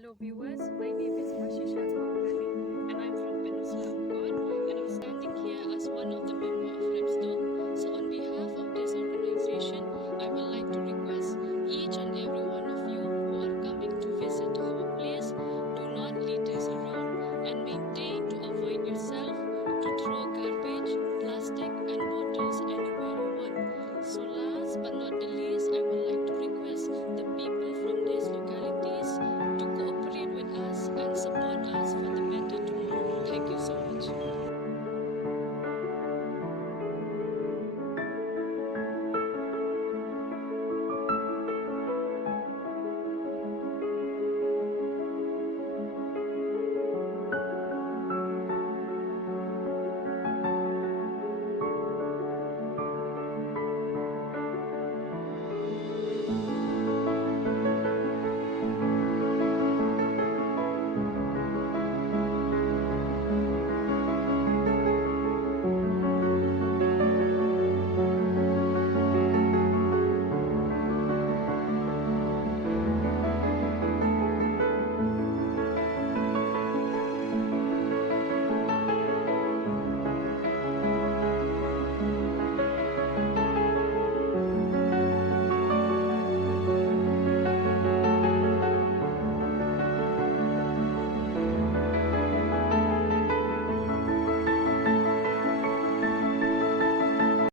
Hello viewers, my name is Mashisha Kaukali and I'm from Peninsula Ungor, and I'm standing here as one of the members